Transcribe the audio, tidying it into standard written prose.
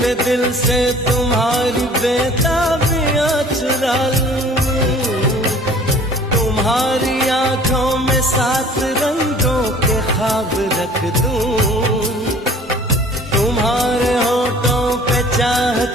के दिल से तुम्हारी बेताबियां चुरा लूं, तुम्हारी आंखों में 7 रंगों के ख्वाब रख दूं, तुम्हारे होठों पे चाहत